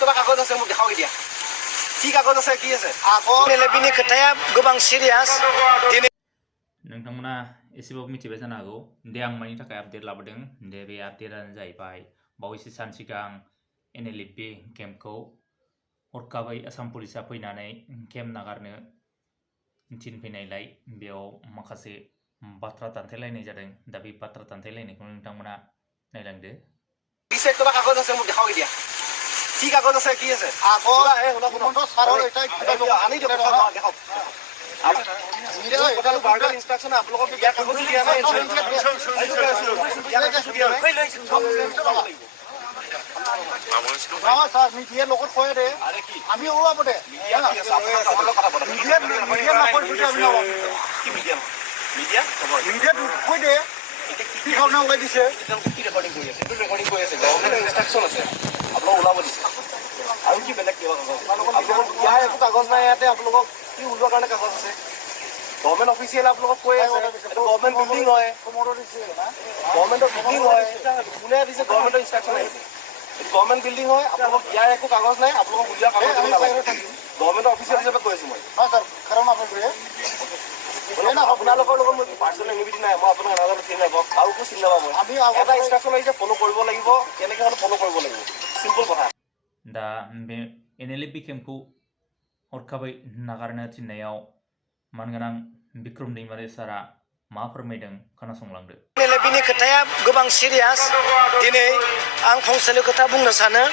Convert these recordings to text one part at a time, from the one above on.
তোমাক কাগজ আছে মোক দেখাও দিয়া কি কাগজ আছে কি আছে আকৌ নেলেবিনি खोथाया गोबां सिरियास नोंथांमोना एसेबाबो मिथिबाय जानो हागौ दे आं मानि थाखाय आपडेट लाबोदों दे बे आपडेटआनो जाहैबाय बावैसो सान सिगां NLFB केम्पखौ हरखाबै आसाम पुलिसा फैनानै केम्प नागारनो थिनफैनायलाय बेयाव माखासे बाथ्रा दान्थेलायनाय जादों दा बे बाथ्रा दान्थेलायनायखौ नोंथांमोना नायलांदो দিছে তোমাক কাগজ আছে মোক দেখাও দিয়া কি কাগজ আছে কি আছে আকৌ শুনা সাৰৰ এটা আনি দিয়ক দেখাও ইনষ্ট্ৰাকচন আপোনালোকক দিয়া কাগজ দিয়া নাই মিডিয়াৰ লগত কয় দে আমি ওলাব দে মিডিয়াত কৈ দে কি ভাৱনা ওলাই দিছে কি ৰেকৰ্ডিং কৰি আছে ৰেকৰ্ডিং কৰি আছে গভৰ্ণমেণ্টৰ ইনষ্ট্ৰাকচন আছে আপোনালোক ওলাব দিছে আৰু কি বেলেগ কিবা আপোনালোকক ইয়াৰ একো কাগজ নাই ইয়াতে আপোনালোকক কি ওলোৱাৰ কাৰণে কাগজ আছে গভৰ্ণমেণ্ট অফিচিয়েল আপোনালোকক কৈ আছে এইটো গভৰ্ণমেণ্ট বিল্ডিং হয় গভৰ্ণমেণ্টৰ বিল্ডিং হয় কোনে দিছে গভৰ্ণমেণ্টৰ ইনষ্ট্ৰাকচন আহিছে এইটো গভৰ্ণমেণ্ট বিল্ডিং হয় আপোনালোকক ইয়াৰ একো কাগজ নাই আপোনালোকক উলিওৱা কাগজ নালাগে গভৰ্ণমেণ্টৰ অফিচিয়েল হিচাপে কৈ আছো মই আপোনালোকৰ লগত মই পাৰ্চনেল এনিমিটি নাই মই আপোনাক নাজানো চিনি নাপাওঁ কাৰোকো চিনি নাপাওঁ মই আমি এটা ইনষ্ট্ৰাকচন আহিছে ফ'ল' কৰিব লাগিব কেনেকৈ হ'লে ফ'ল' কৰিব লাগিব চিম্পল কথা दा बे NLFB केम्पखौ हरखाबै नागारनो थिननायाव मानगोनां बिक्रम दैमारि सारा मा फोरमायदों खोनासंलांदो NLFBनि खोथाया गोबां सिरियास दिनै आं फंसेल' खोथा बुंनो सानो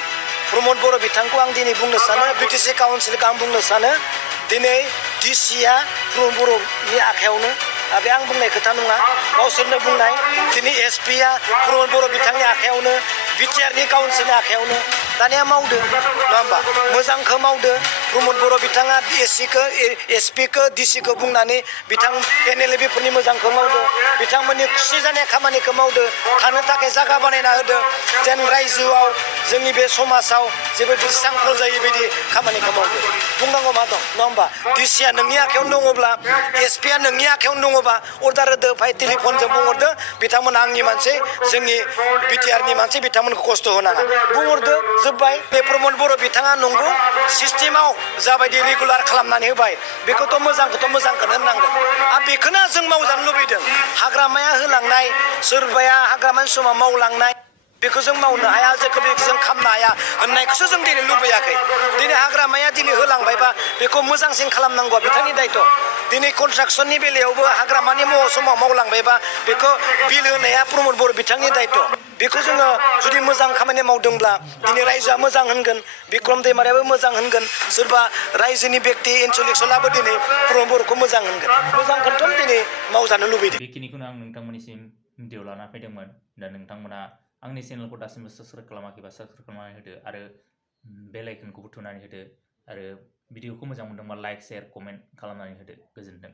प्रमद बर' बिथांखौ आं दिनै बुंनो सानो BTC काउन्सिलखौ आं बुंनो सानो दिनै DCआ प्रमद बर'नि आखायावनो बे आं बुंनाय खोथा नङा गावसोरनो बुंनाय दिनै SPआ प्रमद बर' बिथांनि आखायावनो BTRनि काउन्सिलनि आखायावनो दानिया मावदो नङा होमबा मोजांखौ मावदो प्रमद बर' बिथाङा SPखौ DCखौ बुंनानै बिथां NLFBफोरनि मोजांखौ मावदो बिथांमोननि खुसि जानाय खामानिखौ मावदो थानो थाखाय जायगा बानायना होदो जेन रायजोआव जोंनि बे समाजाव जेबो डिस्टार्ब जायै बायदि खामानिखौ मावदो बुंनांगौ मा दं नङा होमबा DCआ नोंनि आखायावनो दङब्ला SPआ नोंनि आखायावनो दङबा अर्डार होदो फाय टेलिफनजों बुंहरदो बिथांमोना आंनि मानसि जोंनि BTRनि मानसि बिथांमोनखौ खस्थ' होनाङा बुंहरदो जोब्बाय बे प्रमद बर' बिथाङा नंगौ सिस्टेमाव जाबायदि रेगुलार खालामनानै होबाय बेखौथ' मोजांखौनो होननांगोन आरो बेखौनो जों मावजानो लुबैदों हाग्रामाया होलांनाय सोरबाया हाग्रामानि समाव मावलांनाय बेखौ जों मावनो हाया जेखौ जों खालामनो हाया होननायखौसो जों दिनै लुबैयाखै दिनै हाग्रामाया दिनै होलांबायबा बेखौ मोजांसिन खालामनांगौआ बिथांनि दायथ' दिनै कनस्ट्राक्सननि बेलायावबो हाग्रामानि समाव मावलांबायबा बेखौ बिल होनाया प्रमद बर' बिथांनि दायथ' बेखौ जोङो जुदि मोजां खामानि मावदोंब्ला दिनै रायजोआ मोजां होनगोन बिक्रम दैमारियाबो मोजां होनगोन सोरबा रायजोनि बेक्ति इन्टेलेक्सुवेलाबो दिनै प्रमद बर'खौ मोजां होनगोन मोजांखौथ' दिनै मावजानो लुबैदों बेखिनिखौनो आं नोंथांमोननिसिम भिडिअ लाना फैदोंमोन दा नोंथांमोना आंनि चेनेलखौ दासिमबो साबस्क्राइब खालामाखैबा साबस्क्राइब खालामनानै होदो आरो बेल आइकनखौबो थुनानै होदो आरो भिडिअखौ मोजां मोनदोंबा लाइक शेयार कमेन्ट खालामनानै होदो गोजोन्थों